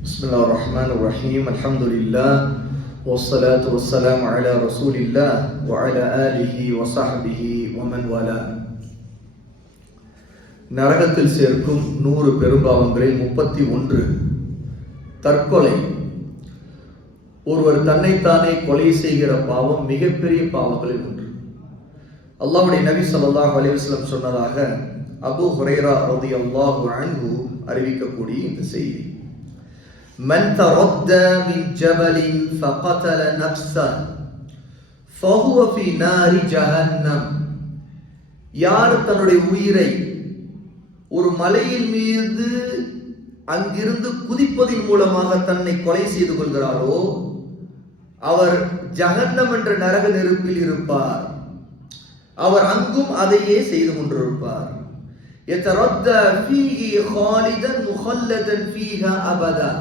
بسم الله الرحمن الرحيم الحمد لله والصلاة والسلام على رسول الله وعلى آله وصحبه ومن والاه நரகத்தில் சேர்க்கும் நூறு பெரும்பாவங்களில் முப்பத்தி ஒன்று தற்கொலை ஒருவர் தன்னைத்தானே கொலை செய்கிற பாவம் மிகப்பெரிய பாவங்களில் ஒன்று அல்லாஹ்வுடைய நபி ஸல்லல்லாஹு அலைஹி வஸல்லம் சொன்னதாக அபூ ஹுரைரா ரலியல்லாஹு அன்ஹு அறிவிக்கக்கூடிய இந்த செய்தி من تردى من جبل فقتل نفسه فهو في نار جهنم யார் தன்னுடைய உயிரை ஒரு மலையின் மீது அங்கிருந்து குதிப்பதின் மூலமாக தன்னை கொலை செய்து கொள்கிறாரோ அவர் ஜஹன்னம் என்ற நரக நெருப்பில் இருப்பார் அவர் அங்கும் அதையே செய்து கொண்டிருப்பார் يتردى فيه خالدا مخلدا فيها أبدا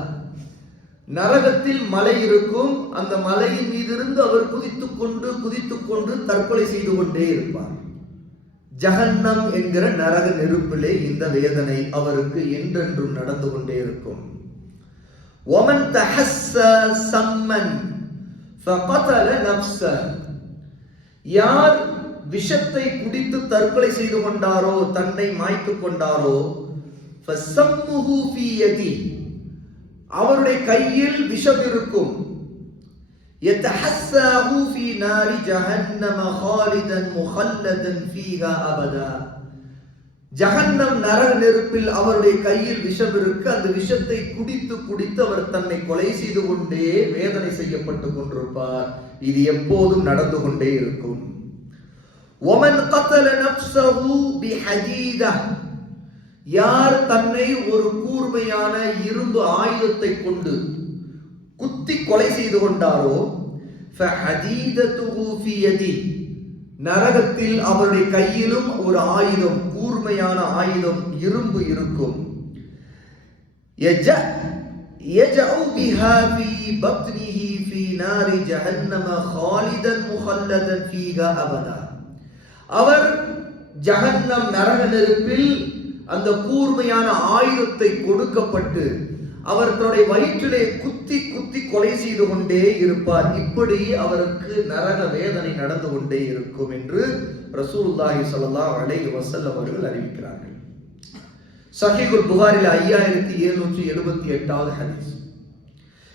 நரகத்தில் மலை இருக்கும். அந்த மலையின் மீது இருந்து அவர் குதித்துக் கொண்டு குதித்துக் கொண்டு தற்கொலை செய்து கொண்டே இருப்பார். ஜகன்னம் என்கிற நரக நெருப்பிலே இந்த வேதனை அவருக்கு என்றென்றும் நடந்து கொண்டே இருக்கும். ஒமன் தஹஸ்ஸ சம்மன் ஃபகதல யார் விஷத்தை குடித்து தற்கொலை செய்து கொண்டாரோ தன்னை மாய்த்து கொண்டாரோ ஃபஸம்முஹு அவருடைய கையில் விஷம் இருக்கும் يتحساه في نار جهنم خالدا مخلدا فيها أبدا ஜஹன்னம் நரக நெருப்பில் அவருடைய கையில் விஷம் இருக்கு அந்த விஷத்தை குடித்து குடித்து அவர் தன்னை கொலை செய்து கொண்டே வேதனை செய்யப்பட்டு கொண்டிருப்பார் இது எப்போதும் நடந்து கொண்டே இருக்கும் ஒமன் قتل نفسه بحديدة யார் தன்னை ஒரு கூர்மையான இரும்பு ஆயுதத்தை கொண்டு குத்தி கொலை செய்து கொண்டாரோ நரகத்தில் அவருடைய கையிலும் ஒரு ஆயுதம் கூர்மையான ஆயுதம் இரும்பு இருக்கும். அவர் ஜஹன்னம் நரக நெருப்பில் அந்த கூர்மையான ஆயுதத்தை கொடுக்கப்பட்டு அவர் தன்னுடைய வயிற்றிலே குத்தி குத்தி கொலை செய்து கொண்டே இருப்பார். இப்படி அவருக்கு நரக வேதனை நடந்து கொண்டே இருக்கும் என்று ரசூல்லாஹி சொல்லா அலை வசல் அவர்கள் அறிவிக்கிறார்கள். சஹிகுல் புகாரில் ஐயாயிரத்தி எழுநூற்றி எழுபத்தி எட்டாவது ஹதீஸ்.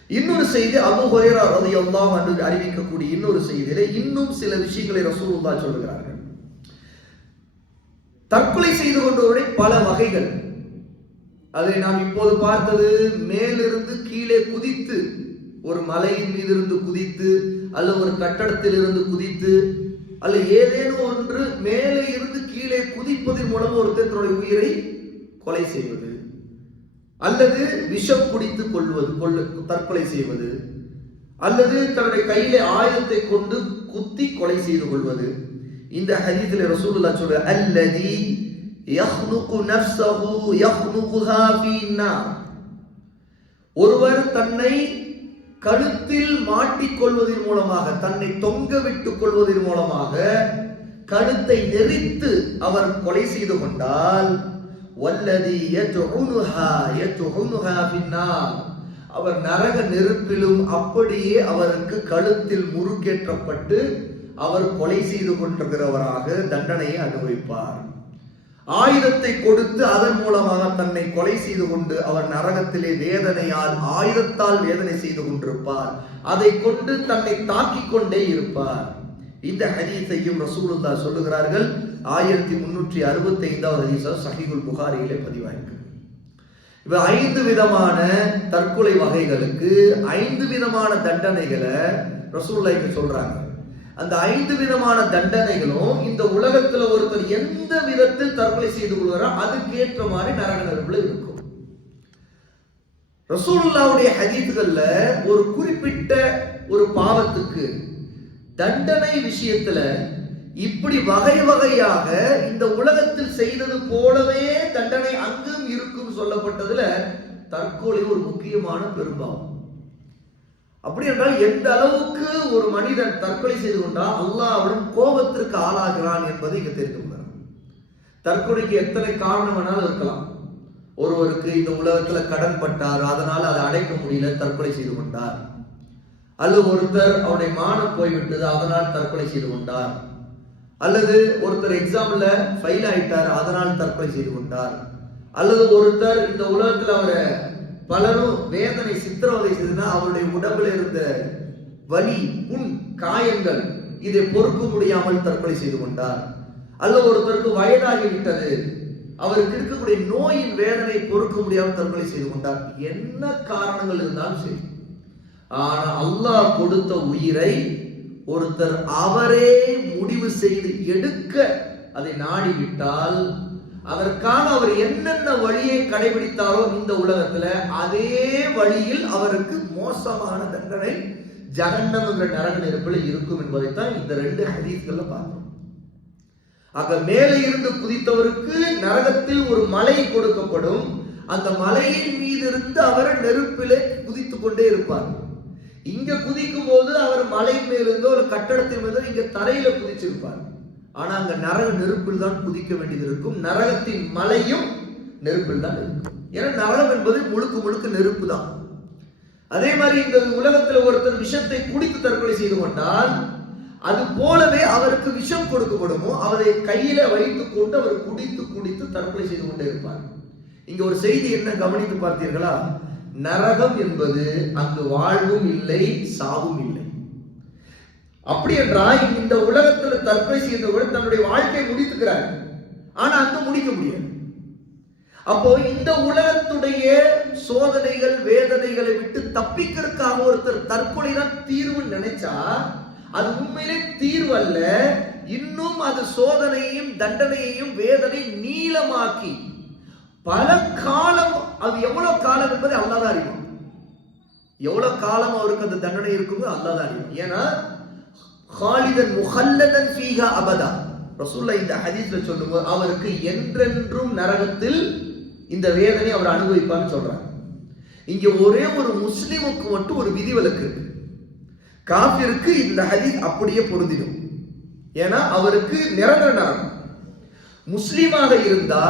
இன்னொரு செய்தி அபு ஹொரேரா ரலியல்லாஹு அறிவிக்கக்கூடிய இன்னொரு செய்தியிலே இன்னும் சில விஷயங்களை ரசூலுல்லாஹ் சொல்கிறார்கள் தற்கொலை செய்து கொண்டவருடைய பல வகைகள். அதை நாம் இப்போது பார்த்தது மேலிருந்து கீழே குதித்து ஒரு மலையின் மீது இருந்து குதித்து அல்ல ஒரு கட்டடத்தில் இருந்து குதித்து அல்ல ஏதேனும் ஒன்று மேலே இருந்து கீழே குதிப்பதன் மூலம் ஒருத்தர் தன்னுடைய உயிரை கொலை செய்வது அல்லது விஷம் குடித்து கொள்வது கொள்ள தற்கொலை செய்வது அல்லது தன்னுடைய கையிலே ஆயுதத்தை கொண்டு குத்தி கொலை செய்து கொள்வது இந்த ஹதீஸ்ல ரசூலுல்லா சொல்ற அல்லதி யஹ்னுகு நஃப்ஸஹு யஹ்னுகுஹா ஃபீன்னா ஒருவர் தன்னை கழுத்தில் மாட்டிக்கொள்வதன் மூலமாக தன்னை தொங்க விட்டுக் கொள்வதன் மூலமாக கழுத்தை நெறித்து அவர் கொலை செய்து கொண்டால் வல்லதி யதுஉனுஹா யதுஉனுஹா ஃபின்னார் அவர் நரக நெருப்பிலும் அப்படியே அவருக்கு கழுத்தில் முறுக்கேற்றப்பட்டு அவர் கொலை செய்து கொண்டிருக்கிறவராக தண்டனையை அனுபவிப்பார். ஆயுதத்தை கொடுத்து அதன் மூலமாக தன்னை கொலை செய்து கொண்டு அவர் நரகத்திலே வேதனையால் ஆயுதத்தால் வேதனை செய்து கொண்டிருப்பார். அதை கொண்டு தன்னை தாக்கிக் கொண்டே இருப்பார். இந்த ஹதீஸையும் ரசூலுல்லா சொல்லுகிறார்கள். ஆயிரத்தி முன்னூற்றி அறுபத்தி ஐந்தாவது ஹதீஸா சஹிகுல் புகாரியிலே பதிவாயிருக்கு. இப்ப ஐந்து விதமான தற்கொலை வகைகளுக்கு ஐந்து விதமான தண்டனைகளை ரசூல்லா இங்க சொல்றாங்க. அந்த ஐந்து விதமான தண்டனைகளும் இந்த உலகத்துல ஒருத்தர் எந்த விதத்தில் தற்கொலை செய்து கொள்வாரோ அதுக்கேற்ற மாதிரி நரக நெருப்புல இருக்கும். ரசூலுல்லாவுடைய ஹதீத்துகள்ல ஒரு குறிப்பிட்ட ஒரு பாவத்துக்கு தண்டனை விஷயத்துல இப்படி வகை வகையாக இந்த உலகத்தில் செய்தது போலவே தண்டனை அங்கும் இருக்கும் சொல்லப்பட்டதுல தற்கொலை ஒரு முக்கியமான பெரும்பாவம். அப்படி என்றால் எந்த அளவுக்கு ஒரு மனிதன் தற்கொலை செய்து கொண்டால் அல்லாஹ் அவன் கோபத்திற்கு ஆளாகிறான் என்பதை இங்க தெரிந்து கொள்ளலாம் தற்கொலைக்கு எத்தனை காரணம் வேணாலும் இருக்கலாம். ஒருவருக்கு இந்த உலகத்துல கடன் பட்டார் அதனால் அதை அடைக்க முடியல தற்கொலை செய்து கொண்டார். அல்லது ஒருத்தர் அவருடைய மானம் போய்விட்டது அதனால் தற்கொலை செய்து கொண்டார். அல்லது ஒருத்தர் எக்ஸாம்ல ஃபெயில் ஆயிட்டார் அதனால் தற்கொலை செய்து கொண்டார். அல்லது ஒருத்தர் இந்த உலகத்துல அவரை பலரும் வேதனை சித்திரவதை செய்தனா அவருடைய உடம்புல இருந்த வலி புண் காயங்கள் இதை பொறுக்க முடியாமல் தற்கொலை செய்து கொண்டார். அல்ல ஒருத்தருக்கு வயதாகி விட்டது அவருக்கு இருக்கக்கூடிய நோயின் வேதனை பொறுக்க முடியாமல் தற்கொலை செய்து கொண்டார். என்ன காரணங்கள் இருந்தாலும் சரி. ஆனா அல்லாஹ் கொடுத்த உயிரை ஒருத்தர் அவரே முடிவு செய்து எடுக்க அதை நாடிவிட்டால் அதற்கான அவர் என்னென்ன வழியை கடைபிடித்தாரோ இந்த உலகத்துல அதே வழியில் அவருக்கு மோசமான தண்டனை ஜகன்னம் என்ற நரக நெருப்பில் இருக்கும் என்பதைத்தான் இந்த ரெண்டு ஹதீஸ்கள்ல பார்த்தோம். ஆக மேலே இருந்து குதித்தவருக்கு நரகத்தில் ஒரு மலை கொடுக்கப்படும். அந்த மலையின் மீது இருந்து அவர் நெருப்பிலே குதித்து கொண்டே இருப்பார். இங்க குதிக்கும் போது அவர் மலை மேலிருந்தோ ஒரு கட்டடத்தின் மீதோ இங்க தரையில குதிச்சிருப்பார். ஆனா அங்க நரக நெருப்பில் தான் குதிக்க வேண்டியது இருக்கும். நரகத்தின் மலையும் நெருப்பில் தான் இருக்கும். ஏன்னா நரகம் என்பது முழுக்க முழுக்க நெருப்பு தான். அதே மாதிரி இந்த உலகத்துல ஒருத்தர் விஷத்தை குடித்து தற்கொலை செய்து கொண்டால் அது போலவே அவருக்கு விஷம் கொடுக்கப்படுமோ அவரை கையில வைத்துக் கொண்டு அவர் குடித்து குடித்து தற்கொலை செய்து கொண்டே இருப்பார். இங்க ஒரு செய்தி என்ன கவனித்து பார்த்தீர்களா? நரகம் என்பது அங்கு வாழ்வும் இல்லை சாவும் இல்லை. அப்படி என்றால் இந்த உலகத்தில் தற்கொலை செய்தவர் தன்னுடைய வாழ்க்கையை முடித்துக்கிறார். ஆனா அங்க முடிக்க முடியாது. அப்போ இந்த உலகத்துடைய சோதனைகள் வேதனைகளை விட்டு தப்பிக்கிறதுக்காக ஒருத்தர் தற்கொலை தான் தீர்வு நினைச்சா அது உண்மையிலே தீர்வு அல்ல இன்னும் அது சோதனையையும் தண்டனையையும் வேதனை நீளமாக்கி பல காலம் அது எவ்வளவு காலம் என்பதை அல்லாதான் அறியும். எவ்வளவு காலம் அவருக்கு அந்த தண்டனை இருக்குமோ அல்லாதான் அறியும். ஏன்னா ஹாலிதன் முஹல்லதன் ஃபீஹா அபதா ரசூல்லா இந்த ஹதீஸ்ல சொல்லும்போது அவருக்கு என்றென்றும் நரகத்தில் இந்த வேதனை அவர் அனுபவிப்பான்னு சொல்றாங்க இங்க ஒரே ஒரு முஸ்லிமுக்கு மட்டும் ஒரு விதிவிலக்கு இருக்கு. காபிருக்கு இந்த ஹதீஸ் அப்படியே பொருந்திடும். ஏன்னா அவருக்கு நிரந்தர நரகம் முஸ்லீமாக இருந்தா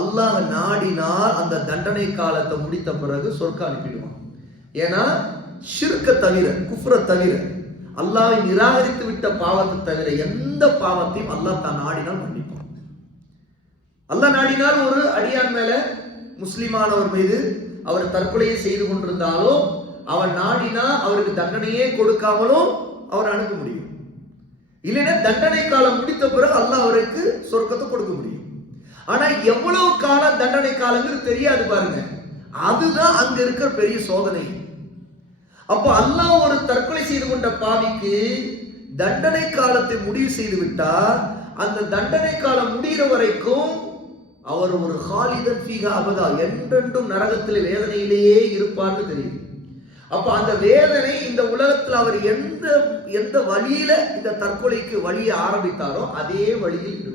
அல்லாஹ் நாடினால் அந்த தண்டனை காலத்தை முடித்த பிறகு சொர்க்க அனுப்பிடுவான். ஏன்னா ஷிர்க்க தவிர குஃப்ர தவிர அல்லாஹ்வை நிராகரித்து விட்ட பாவத்தை தவிர எந்த பாவத்தையும் அல்லாஹ் தான் நாடினால் மன்னிப்பான். அல்லாஹ் நாடினால் ஒரு அடியான் மேல முஸ்லிமானவர் மீது அவர் தற்கொலையை செய்து கொண்டிருந்தாலோ அவர் நாடினா அவருக்கு தண்டனையே கொடுக்காமலும் அவர் அணுக முடியும். இல்லைன்னா தண்டனை காலம் முடித்த பிறகு அல்லாஹ் அவருக்கு சொர்க்கத்தை கொடுக்க முடியும். ஆனா எவ்வளவு காலம் தண்டனை காலங்கிறது தெரியாது பாருங்க. அதுதான் அங்க இருக்கிற பெரிய சோதனை. அப்போ அல்லாஹ் ஒரு தற்கொலை செய்து கொண்ட பாவிக்கு தண்டனை காலத்தை முடிவு செய்து விட்டா அந்த தண்டனை காலம் முடிகிற வரைக்கும் அவர் ஒரு ஹாலிதன் ஃபீகா அபதா என்றென்றும் நரகத்தில் வேதனையிலேயே இருப்பார்னு தெரியும் அப்ப அந்த வேதனை இந்த உலகத்தில் அவர் எந்த எந்த வழியில இந்த தற்கொலைக்கு வழியை ஆரம்பித்தாரோ அதே வழியில் இருக்கும்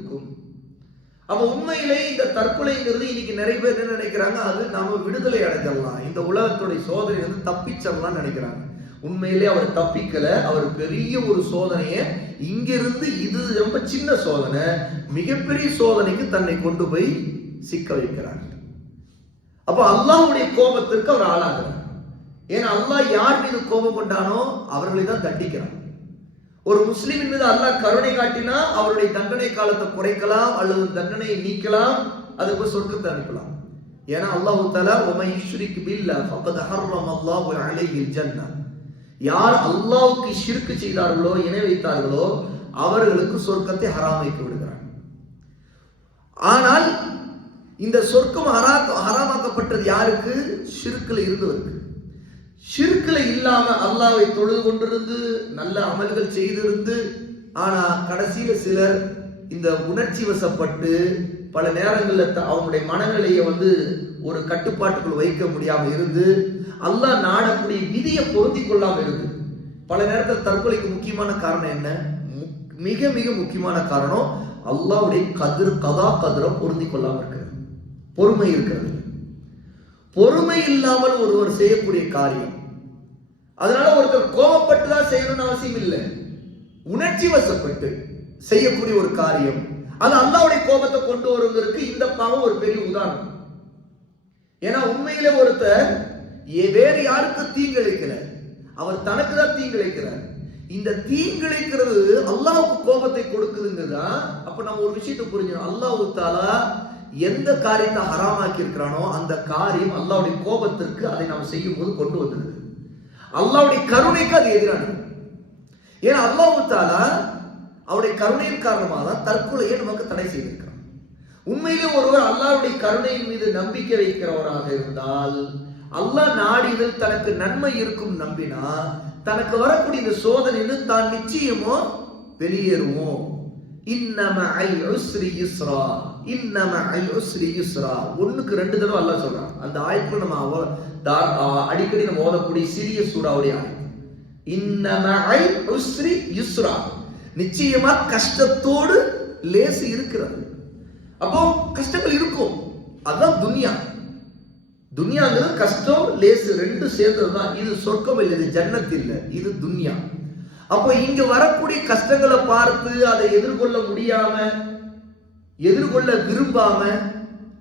அப்ப உண்மையிலே இந்த தற்கொலைங்கிறது இன்னைக்கு நிறைய பேர் என்ன நினைக்கிறாங்க? அது நாம விடுதலை அடைஞ்சிடலாம். இந்த உலகத்துடைய சோதனை வந்து தப்பிச்சிடலாம் நினைக்கிறாங்க. உண்மையிலே அவர் தப்பிக்கல. அவர் பெரிய ஒரு சோதனையை இங்கிருந்து இது ரொம்ப சின்ன சோதனை. மிகப்பெரிய சோதனைக்கு தன்னை கொண்டு போய் சிக்க வைக்கிறார். அப்ப அல்லாஹுடைய கோபத்திற்கு அவர் ஆளாகிறார். ஏன்னா அல்லாஹ் யார் மீது கோபம் கொண்டானோ அவர்களை தான் தண்டிக்கிறான். ஒரு முஸ்லிமின் மீது அல்லாஹ் கருணை காட்டினா அவருடைய தண்டனை காலத்தை குறைக்கலாம் அல்லது தண்டனையை நீக்கலாம் அதுக்கு சொர்க்கத்தை அனுப்பலாம். ஏன்னா அல்லாஹு தஆலா உமை ஈஸ்வரிக்கு பில்லா ஃபக்கத் ஹர்ரம் அல்லாஹு அலைஹில் ஜன்னா யார் அல்லாஹ்வுக்கு ஷிர்க் செய்தார்களோ இணை வைத்தார்களோ அவர்களுக்கு சொர்க்கத்தை ஹராமைக்கு விடுகிறார் ஆனால் இந்த சொர்க்கம் ஹரா ஹராமாக்கப்பட்டது யாருக்கு? ஷிர்க்கில் இருந்தவருக்கு. ஷிர்கில் இல்லாம அல்லாவை தொழுது கொண்டிருந்து நல்ல அமல்கள் செய்திருந்து ஆனா கடைசியில சிலர் இந்த உணர்ச்சி வசப்பட்டு பல நேரங்களில் த- அவங்களுடைய மனநிலையை வந்து ஒரு கட்டுப்பாட்டுக்குள் வைக்க முடியாம இருந்து அல்லாஹ் நாடக்கூடிய விதியை பொருந்தி கொள்ளாம இருந்து பல நேரத்தில் தற்கொலைக்கு முக்கியமான காரணம் என்ன? மிக மிக முக்கியமான காரணம் அல்லாவுடைய கதிர் கதா கதிரை பொருந்தி கொள்ளாம இருக்கிறது. பொறுமை இருக்கிறது. பொறுமை இல்லாமல் ஒருவர் செய்யக்கூடிய காரியம். அதனால ஒருத்தர் கோபப்பட்டு தான் செய்யணும்னு அவசியம் இல்லை. உணர்ச்சி வசப்பட்டு செய்யக்கூடிய ஒரு காரியம். அது அல்லாவுடைய கோபத்தை கொண்டு வருவதற்கு இந்த பாவம் ஒரு பெரிய உதாரணம். ஏன்னா உண்மையிலே ஒருத்தர் வேறு யாருக்கும் தீங்கிழைக்கல அவர் தனக்கு தான் தீங்கிழைக்கிறார் இந்த தீங்கிழைக்கிறது அல்லாவுக்கு கோபத்தை கொடுக்குதுங்கிறதா அப்ப நம்ம ஒரு விஷயத்தை புரிஞ்சிடும் அல்லாஹ் தாலா எந்த காரியத்தை ஹராமாக்கி இருக்கிறானோ அந்த காரியம் அல்லாவுடைய கோபத்திற்கு அதை நாம் செய்யும் போது கொண்டு வந்துடுது. அல்லாவுடைய கருணைக்கு அது எதிரானது. ஏன்னா அல்லாஹ் தாலா அவருடைய கருணையின் காரணமாக தான் தற்கொலையை நமக்கு தடை செய்திருக்கிறான். உண்மையிலே ஒருவர் அல்லாவுடைய கருணையின் மீது நம்பிக்கை வைக்கிறவராக இருந்தால் அல்லாஹ் நாடியில் தனக்கு நன்மை இருக்கும் நம்பினா தனக்கு வரக்கூடிய இந்த சோதனையில் தான் நிச்சயமோ வெளியேறுவோம் இன்னம ஐ உஸ்ரி யுஸ்ரா. இன்னம அல் யுஸ்ரா. ஒண்ணுக்கு ரெண்டு தடவை அல்லா சொல்றான். அந்த ஆயத்துல நம்ம தா- அடிக்கடி நம்ம ஓதக்கூடிய சிறிய சூடாவுடைய ஆயத்து. இன்னம அல் யுஸ்ரா. நிச்சயமா கஷ்டத்தோடு லேசு இருக்கிறது. அப்போ கஷ்டங்கள் இருக்கும். அதுதான் துனியா. துன்யாங்கிறது கஷ்டம் லேசு ரெண்டும் சேர்ந்தது தான் இது சொர்க்கம் இல்லை இது ஜன்னத் இல்லை. இது துன்யா. அப்போ இங்க வரக்கூடிய கஷ்டங்களை பார்த்து அதை எதிர்கொள்ள முடியாம எதிர்கொள்ள விரும்பாம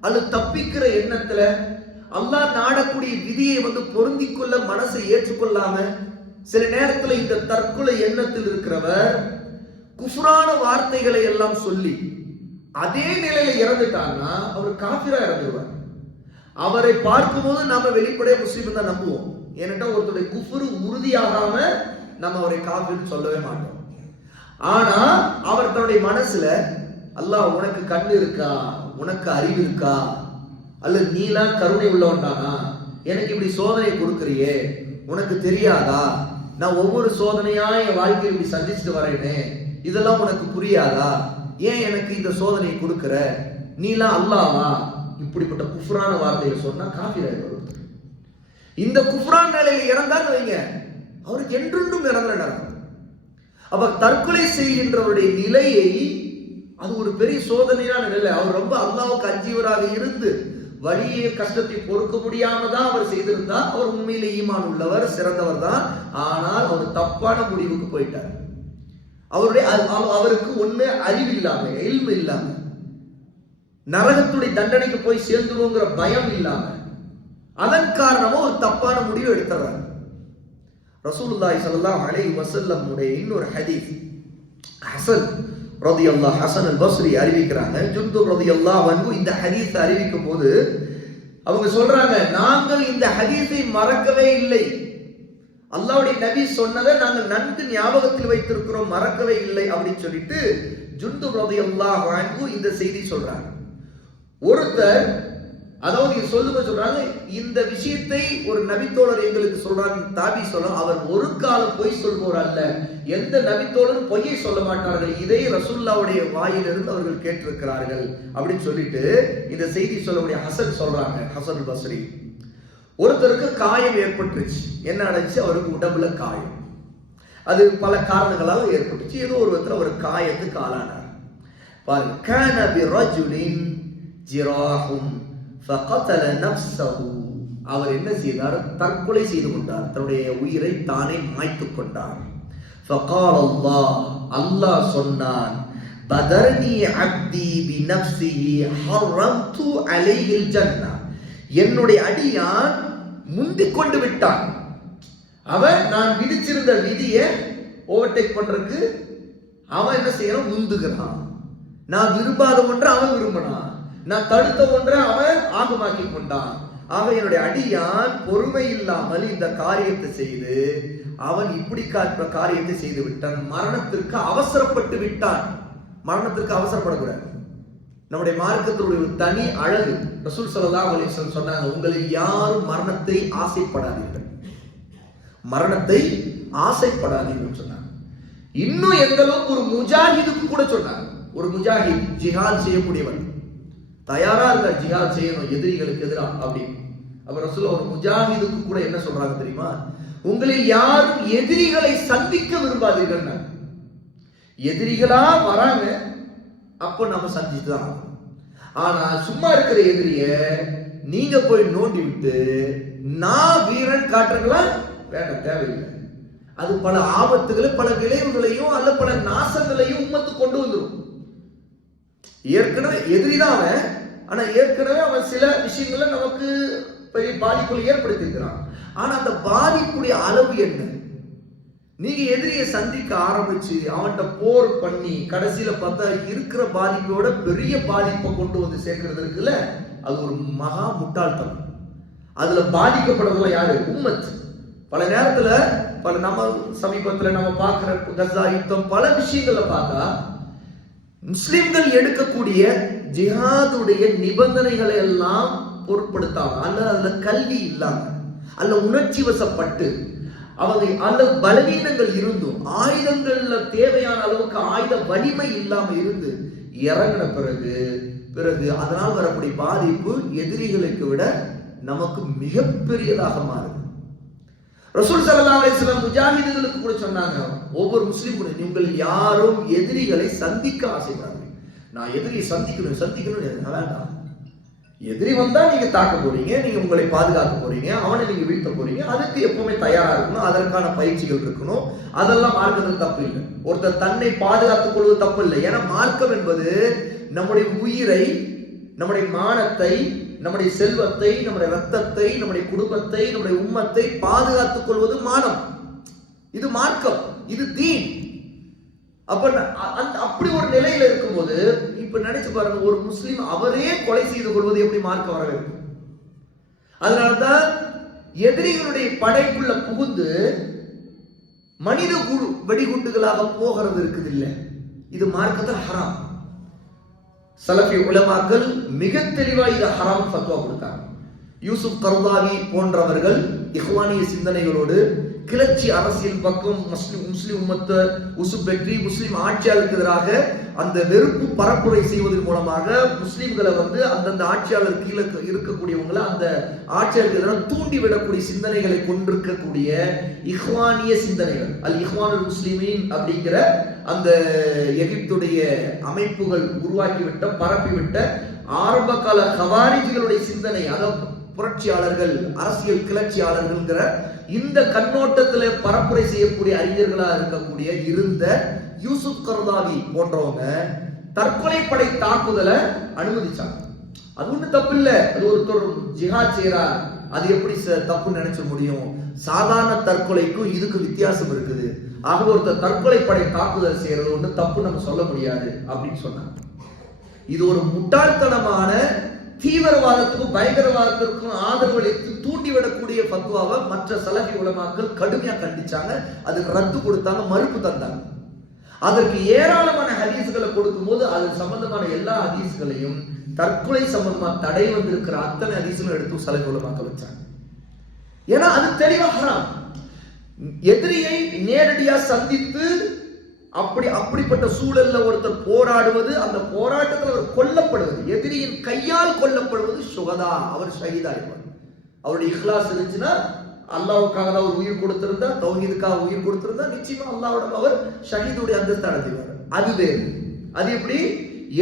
அல்லது தப்பிக்கிற எண்ணத்துல அல்லாஹ் நாடக்கூடிய விதியை வந்து பொருந்தி கொள்ள மனசை ஏற்றுக்கொள்ளாம சில நேரத்துல இந்த தற்கொலை எண்ணத்தில் இருக்கிறவர் குஃபுரான வார்த்தைகளை எல்லாம் சொல்லி அதே நிலையில இறந்துட்டாங்கன்னா அவர் காபிரா இறந்துருவார். அவரை பார்க்கும்போது நாம வெளிப்படைய முஸ்லீம் தான் நம்புவோம். ஏனென்றா ஒருத்தருடைய குஃபுரு உறுதியாகாம நம்ம அவரை காபிர்னு சொல்லவே மாட்டோம். ஆனா அவர் தன்னுடைய மனசுல அல்லாஹ் உனக்கு கண் இருக்கா? உனக்கு அறிவு இருக்கா? அல்லது நீலாம் கருணை உள்ளவன்டானா எனக்கு இப்படி சோதனை கொடுக்குறியே. உனக்கு தெரியாதா? நான் ஒவ்வொரு சோதனையா என் வாழ்க்கையில் இப்படி சந்திச்சுட்டு வரேனே. இதெல்லாம் உனக்கு புரியாதா? ஏன் எனக்கு இந்த சோதனையை கொடுக்குற? நீலாம் அல்லாவா இப்படிப்பட்ட குஃப்ரான வார்த்தையை சொன்னா காபிராயிடுவார் வரும் இந்த குஃப்ரான் நிலையில் இறந்தான்னு வைங்க. அவருக்கு என்றென்றும் இறந்த நடக்கும் அப்ப தற்கொலை செய்கின்றவருடைய நிலையை அது ஒரு பெரிய சோதனையான நிலை. அவர் ரொம்ப அல்லாவுக்கு அஞ்சியவராக இருந்து வழியே கஷ்டத்தை பொறுக்க முடியாம தான் அவர் செய்திருந்தார். அவர் உண்மையிலே ஈமான் உள்ளவர் சிறந்தவர் தான். ஆனால் அவர் தப்பான முடிவுக்கு போயிட்டார். அவருடைய அவருக்கு ஒண்ணு அறிவு இல்லாம எல்மு இல்லாம நரகத்துடைய தண்டனைக்கு போய் சேர்ந்துருவோங்கிற பயம் இல்லாம அதன் காரணமா ஒரு தப்பான முடிவு எடுத்துறாரு. ரசூலுல்லாஹி சொல்லலாம் அலை வசல்லம் உடைய இன்னொரு ஹதீஸ். ஹசன் ரலியல்லாஹு ஹசன் அல் பஸ்ரி அறிவிக்கிறாங்க. ஜுந்து ரதி அல்லா வந்து இந்த ஹதீஸ் அறிவிக்கும் போது அவங்க சொல்றாங்க நாங்கள் இந்த ஹதீஸை மறக்கவே இல்லை. அல்லாவுடைய நபி சொன்னதை நாங்கள் நன்கு ஞாபகத்தில் வைத்திருக்கிறோம் மறக்கவே இல்லை அப்படின்னு சொல்லிட்டு ஜுந்து ரலியல்லாஹு வாங்கும் இந்த செய்தி சொல்றாங்க. ஒருத்தர் அதாவது சொல்லுங்க சொல்றாங்க இந்த விஷயத்தை ஒரு நபித்தோழர் எங்களுக்கு சொல்றாங்க தாபி சொல்ல அவர் ஒரு காலம் பொய் சொல்வோர் அல்ல. எந்த நபித்தோழரும் பொய்யை சொல்ல மாட்டார்கள். இதை ரசுல்லாவுடைய வாயிலிருந்து அவர்கள் கேட்டிருக்கிறார்கள். அப்படின்னு சொல்லிட்டு இந்த செய்தி சொல்லக்கூடிய ஹசன் சொல்றாங்க ஹசன் பஸ்ரி. ஒருத்தருக்கு காயம் ஏற்பட்டுருச்சு. என்ன ஆனச்சு அவருக்கு உடம்புல காயம். அது பல காரணங்களால் ஏற்பட்டுச்சு. ஏதோ ஒரு விதத்தில் ஒரு காயத்துக்கு ஆளானார். பாருங்க கான நஃப்ஸஹு அவர் என்ன செய்தார்? தற்கொலை செய்து கொண்டார். தன்னுடைய உயிரை தானே மாய்த்து கொண்டார். ஃபகால் அல்லாஹ் அல்லாஹ் சொன்னான் பதர்னி அப்தி பி நஃப்ஸிஹி ஹர்ரம்து அலைஹில் ஜன்னah என்னுடைய அடியான் முந்திக் கொண்டு விட்டான். அவன் நான் விதிச்சிருந்த விதியை ஓவர்டேக் பண்றதுக்கு அவன் என்ன செய்யறான்? முந்துகிறான். நான் விரும்பாத ஒன்று அவன் விரும்பினான். நான் தடுத்த ஒன்றை அவன் ஆகமாக்கி கொண்டான். ஆக என்னுடைய அடியான் பொறுமை இல்லாமல் இந்த காரியத்தை செய்து அவன் இப்படி காட்டுற காரியத்தை செய்து விட்டான். மரணத்திற்கு அவசரப்பட்டு விட்டான். மரணத்திற்கு அவசரப்படக்கூடாது. நம்முடைய மார்க்கத்தினுடைய ஒரு தனி அழகு ரசூல் ஸல்லல்லாஹு அலைஹி சொன்னாங்க உங்களில் யாரும் மரணத்தை ஆசைப்படாதீர்கள். மரணத்தை ஆசைப்படாதீர்கள் சொன்னாங்க. இன்னும் எந்த அளவுக்கு ஒரு முஜாஹிதுக்கு கூட சொன்னாங்க. ஒரு முஜாஹித் ஜிஹால் செய்யக்கூடியவன். தயாரா இருக்க ஜிஹாத் செய்யணும் எதிரிகளுக்கு எதிராக அப்படின்னு அப்புறம் சொல்ல ஒரு முஜாஹிதுக்கு கூட என்ன சொல்றாங்க தெரியுமா? உங்களில் யாரும் எதிரிகளை சந்திக்க விரும்பாதீர்கள் எதிரிகளா வராங்க அப்போ நம்ம சந்திச்சு தான் ஆனா சும்மா இருக்கிற எதிரிய நீங்க போய் நோண்டி விட்டு நான் வீரன் காட்டுறங்களா வேண்டாம் தேவையில்லை. அது பல ஆபத்துகளை பல விளைவுகளையும் அல்ல பல நாசங்களையும் உம்மத்து கொண்டு வந்துடும் ஏற்கனவே எதிரிதான் அவன். ஆனா ஏற்கனவே அவன் சில விஷயங்களை நமக்கு பெரிய பாதிப்புகளை ஏற்படுத்தியிருக்கிறான். ஆனா அந்த பாதிப்புடைய அளவு என்ன? நீங்க எதிரியை சந்திக்க ஆரம்பிச்சு அவன்கிட்ட போர் பண்ணி கடைசியில பார்த்தா இருக்கிற பாதிப்போட பெரிய பாதிப்பை கொண்டு வந்து சேர்க்கறது இருக்குல்ல? அது ஒரு மகா முட்டாள்தனம். அதுல பாதிக்கப்படுறதுல யாரு? உம்மத். பல நேரத்துல பல நம்ம சமீபத்துல நம்ம பார்க்குற கசா யுத்தம் பல விஷயங்களை பார்த்தா முஸ்லிம்கள் எடுக்கக்கூடிய ஜிஹாதுடைய நிபந்தனைகளை எல்லாம் பொருட்படுத்தாம அல்ல அதுல கல்வி இல்லாம அல்ல உணர்ச்சி வசப்பட்டு அவங்க அல்ல பலவீனங்கள் இருந்தும் ஆயுதங்கள்ல தேவையான அளவுக்கு ஆயுத வலிமை இல்லாம இருந்து இறங்கின பிறகு பிறகு அதனால் வரக்கூடிய பாதிப்பு எதிரிகளுக்கு விட நமக்கு மிகப்பெரியதாக மாறுது. ரசூல் சல்லா அலிஸ்லாம் முஜாஹிதுகளுக்கு கூட சொன்னாங்க ஒவ்வொரு முஸ்லீமுடைய கூட நீங்கள் யாரும் எதிரிகளை சந்திக்க ஆசைப்படாது நான் எதிரியை சந்திக்கணும் சந்திக்கணும் வேண்டாம். எதிரி வந்தா நீங்க தாக்க போறீங்க நீங்க உங்களை பாதுகாக்க போறீங்க அவனை நீங்க வீழ்த்த போறீங்க அதுக்கு எப்பவுமே தயாரா இருக்கணும் அதற்கான பயிற்சிகள் இருக்கணும். அதெல்லாம் மார்க்கத்தில் தப்பு இல்லை. ஒருத்தர் தன்னை பாதுகாத்துக் கொள்வது தப்பு இல்லை. ஏன்னா மார்க்கம் என்பது நம்முடைய உயிரை நம்முடைய மானத்தை நம்முடைய செல்வத்தை நம்முடைய ரத்தத்தை நம்முடைய குடும்பத்தை நம்முடைய உம்மத்தை பாதுகாத்துக் கொள்வது மானம். இது மார்க்கம் இது தீன். அப்ப அந்த அப்படி ஒரு நிலையில இருக்கும்போது இப்ப நினைச்சு பாருங்க ஒரு முஸ்லீம் அவரே கொலை செய்து கொள்வது எப்படி மார்க்க வர வேண்டும் அதனால்தான் எதிரிகளுடைய படைக்குள்ள புகுந்து மனித குழு வெடிகுண்டுகளாக போகிறது இருக்குது இல்லை இது மார்க்கத்தில் ஹராம். சலபி உலமாக்கள் மிக தெளிவா இது ஹராம் ஃபத்வா கொடுத்தாங்க. யூசுப் கர்தாவி போன்றவர்கள் இஹ்வானிய சிந்தனைகளோடு கிளர்ச்சி அரசியல் பக்கம் முஸ்லிம் முஸ்லிம் உம்மத்தை உசுப் பெற்றி முஸ்லிம் ஆட்சியாளருக்கு எதிராக அந்த வெறுப்பு பரப்புரை செய்வதன் மூலமாக முஸ்லிம்களை வந்து அந்தந்த ஆட்சியாளர் கீழே இருக்கக்கூடியவங்களை அந்த ஆட்சியாளருக்கு எதிராக தூண்டிவிடக்கூடிய சிந்தனைகளை கொண்டிருக்கக்கூடிய இஹ்வானிய சிந்தனைகள். அல் இஹ்வானுல் முஸ்லிமின் அப்படிங்கிற அந்த எகிப்துடைய அமைப்புகள் உருவாக்கிவிட்ட பரப்பிவிட்ட ஆரம்ப கால ஹவாரிஜிகளுடைய சிந்தனை அதாவது புரட்சியாளர்கள் அரசியல் கிளர்ச்சியாளர்கள்ங்கிற இந்த கண்ணோட்டத்தில் பரப்புரை செய்யக்கூடிய அறிஞர்களா இருக்கக்கூடிய இருந்த யூசுப் கர்தாவி போன்றவங்க தற்கொலை படை தாக்குதலை அனுமதிச்சாங்க. அது ஒன்றும் தப்பு இல்லை அது ஒருத்தர் ஜிஹாத் செய்கிறார் அது எப்படி தப்பு நினைச்ச முடியும். சாதாரண தற்கொலைக்கும் இதுக்கு வித்தியாசம் இருக்குது. ஆக ஒருத்தர் தற்கொலை படை தாக்குதல் செய்யறது ஒன்று தப்பு நம்ம சொல்ல முடியாது அப்படின்னு சொன்னாங்க. இது ஒரு முட்டாள்தனமான தீவிரவாதத்துக்கும் பயங்கரவாதத்திற்கும் ஆதரவு அளித்து தூண்டிவிடக்கூடிய பத்துவாவை மற்ற சலகை உலமாக்கள் கடுமையாக கண்டிச்சாங்க. அதுக்கு ரத்து கொடுத்தாங்க மறுப்பு தந்தாங்க. அதற்கு ஏராளமான ஹதீஸ்களை கொடுக்கும் போது அது சம்பந்தமான எல்லா ஹதீஸ்களையும் தற்கொலை சம்பந்தமா தடை வந்திருக்கிற அத்தனை ஹதீஸ்களும் எடுத்து சலகை உலமாக்க வச்சாங்க. ஏன்னா அது தெளிவாக எதிரியை நேரடியாக சந்தித்து அப்படி அப்படிப்பட்ட சூழல்ல ஒருத்தர் போராடுவது அந்த போராட்டத்தில் அவர் கொல்லப்படுவது எதிரியின் கையால் கொல்லப்படுவது சுகதா. அவர் ஷஹீதாயிருவார் அவருடைய இஹ்லாஸ் இருந்துச்சுன்னா அல்லாவுக்காக தான் அவர் உயிர் கொடுத்திருந்தா தௌஹீதுக்காக உயிர் கொடுத்திருந்தா நிச்சயமா அல்லாவோட அவர் ஷஹீதுடைய அந்தஸ்து அடைஞ்சுவார் அது வேறு. அது எப்படி?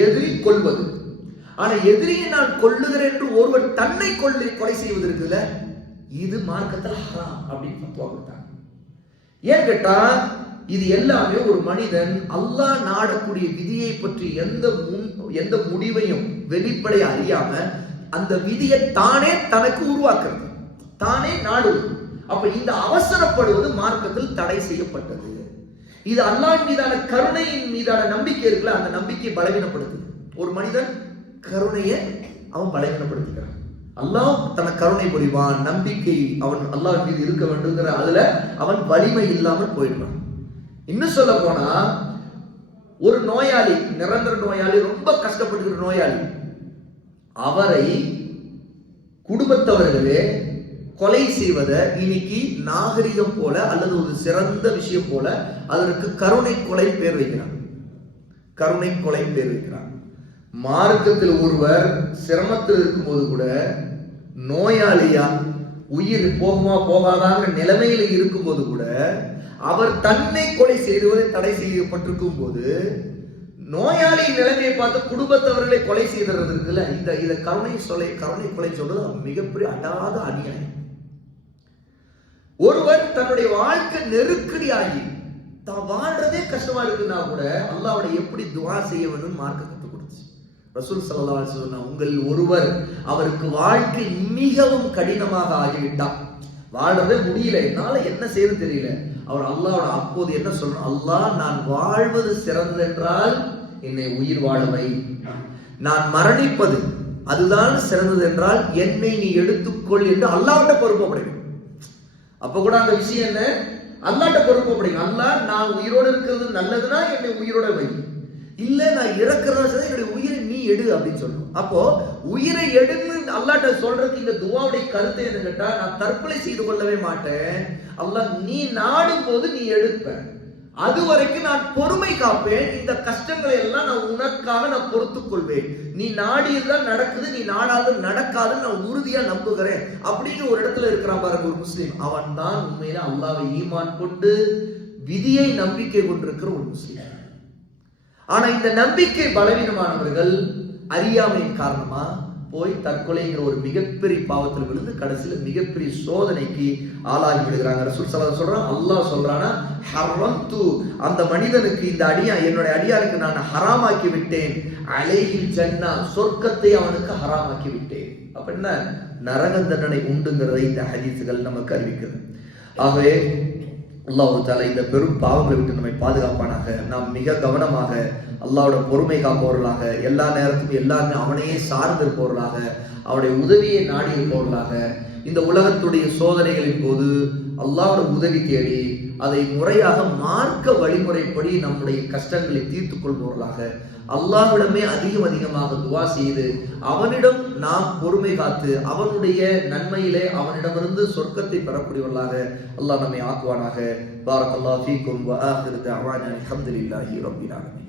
எதிரி கொள்வது ஆனா எதிரியை நான் கொள்ளுகிறேன் என்று ஒருவர் தன்னை கொள்ளி கொலை செய்வது இருக்குல்ல இது மார்க்கத்தில் ஹராம் அப்படின்னு பத்துவா கொடுத்தாங்க. ஏன் கேட்டா இது எல்லாமே ஒரு மனிதன் அல்லாஹ் நாடக்கூடிய விதியை பற்றி எந்த எந்த முடிவையும் வெளிப்படை அறியாம அந்த விதியை தானே தனக்கு உருவாக்குறது. தானே நாடுவது அப்ப இந்த அவசரப்படுவது மார்க்கத்தில் தடை செய்யப்பட்டது. இது அல்லாஹ் மீதான கருணையின் மீதான நம்பிக்கை இருக்குல்ல அந்த நம்பிக்கை பலவீனப்படுது ஒரு மனிதன் கருணையை அவன் பலவீனப்படுத்திக்கிறான். அல்லாஹ் தன கருணை புரிவான் நம்பிக்கை அவன் அல்லாஹ் மீது இருக்க வேண்டுங்கிற அதுல அவன் வலிமை இல்லாமல் போயிடுவான். இன்னும் சொல்ல போனா ஒரு நோயாளி நிரந்தர நோயாளி ரொம்ப கஷ்டப்படுகிற நோயாளி அவரை குடும்பத்தவர்களே கொலை செய்வதை இன்னைக்கு நாகரிகம் போல அல்லது ஒரு சிறந்த விஷயம் போல அதற்கு கருணை கொலை பேர் வைக்கிறான் கருணை கொலை பேர் வைக்கிறான் மார்க்கத்தில் ஒருவர் சிரமத்தில் இருக்கும்போது கூட நோயாளியா உயிர் போகுமா போகாதாங்கிற நிலைமையில இருக்கும்போது கூட அவர் தன்னை கொலை செய்துவதை தடை செய்யப்பட்டிருக்கும் போது நோயாளி நிலைமையை பார்த்து குடும்பத்தவர்களை கொலை செய்தது இருக்குல்ல? இந்த இதை கருணை சொலை கருணை கொலை சொல்றது மிகப்பெரிய அடாத அநியாயம் ஒருவர் தன்னுடைய வாழ்க்கை நெருக்கடி ஆகி தான் வாழ்றதே கஷ்டமா இருக்குன்னா கூட அல்லாவோட எப்படி துவா செய்ய வேண்டும் மார்க்க கற்றுக் கொடுத்து ரசூல் சல்லா அலைஹி உங்கள் ஒருவர் அவருக்கு வாழ்க்கை மிகவும் கடினமாக ஆகிவிட்டார். வாழ்றதே முடியல என்னால என்ன செய்யறது தெரியல. அவர் அல்லாவோட அப்போது என்ன சொல்றோம் அல்லாஹ் நான் வாழ்வது சிறந்ததென்றால் என்னை உயிர் வாழவை. நான் மரணிப்பது அதுதான் சிறந்தது என்றால் என்னை நீ எடுத்துக்கொள் என்று அல்லாவிட்ட பொறுப்பப்படுங்க. அப்ப கூட அந்த விஷயம் என்ன? அல்லாட்ட பொறுப்பப்படுங்க. அல்லாஹ் நான் உயிரோட இருக்கிறது நல்லதுன்னா என்னை உயிரோட வை. இல்ல நான் இறக்குறதா சரி என்னுடைய உயிரை நீ எடு அப்படின்னு சொல்லணும் அப்போ உயிரை எடுன்னு அல்லாட்ட சொல்றதுக்கு இந்த துவாவுடைய கருத்து என்ன கேட்டா நான் தற்கொலை செய்து கொள்ளவே மாட்டேன். அல்லாஹ் நீ நாடும் போது நீ எடுப்ப. அது வரைக்கும் நான் பொறுமை காப்பேன். இந்த கஷ்டங்களை எல்லாம் நான் உனக்காக நான் பொறுத்துக் கொள்வேன். நீ நாடியதுதான் நடக்குது நீ நாடாது நடக்காதுன்னு நான் உறுதியா நம்புகிறேன். அப்படின்னு ஒரு இடத்துல இருக்கிறான் பாருங்க ஒரு முஸ்லீம். அவன் தான் உண்மையில அல்லாவை ஈமான் கொண்டு விதியை நம்பிக்கை கொண்டிருக்கிற ஒரு முஸ்லீம். ஆனா இந்த நம்பிக்கை பலவீனமானவர்கள் அறியாமையின் காரணமா போய் தற்கொலைங்கிற ஒரு மிகப்பெரிய பாவத்தில் விழுந்து கடைசியில் மிகப்பெரிய சோதனைக்கு ஆளாகி விடுகிறாங்க. ரசூல் ஸல்லல்லாஹு சொல்றான் அல்லாஹ் சொல்றானா தூ அந்த மனிதனுக்கு இந்த அடியா என்னுடைய அடியாருக்கு நான் ஹராமாக்கி விட்டேன். அலையில் ஜன்னா சொர்க்கத்தை அவனுக்கு ஹராமாக்கி விட்டேன். அப்ப என்ன நரக தண்டனை உண்டுங்கிறதை இந்த ஹதீசுகள் நமக்கு அறிவிக்கிறது ஆகவே அல்லாஹு தாலா இந்த பெரும் பாவங்களை விட்டு நம்மை பாதுகாப்பானாக. நாம் மிக கவனமாக அல்லாவோட பொறுமை காப்பவர்களாக எல்லா நேரத்துக்கும் எல்லாருமே அவனையே சார்ந்து இருப்பவர்களாக அவருடைய உதவியை நாடி இருப்பவர்களாக இந்த உலகத்துடைய சோதனைகளின் போது அல்லாவோட உதவி தேடி அதை முறையாக மார்க்க வழிமுறைப்படி நம்முடைய கஷ்டங்களை தீர்த்து கொள்பவர்களாக அல்லாஹ்விடமே அதிகம் அதிகமாக துவா செய்து அவனிடம் நாம் பொறுமை காத்து அவனுடைய நன்மையிலே அவனிடமிருந்து சொர்க்கத்தை பெறக்கூடியவர்களாக அல்லாஹ் நம்மை ஆக்குவானாக. பாரத் அல்லாஹ் ஃபீக்கும் வ ஆஹிரு தஅவானா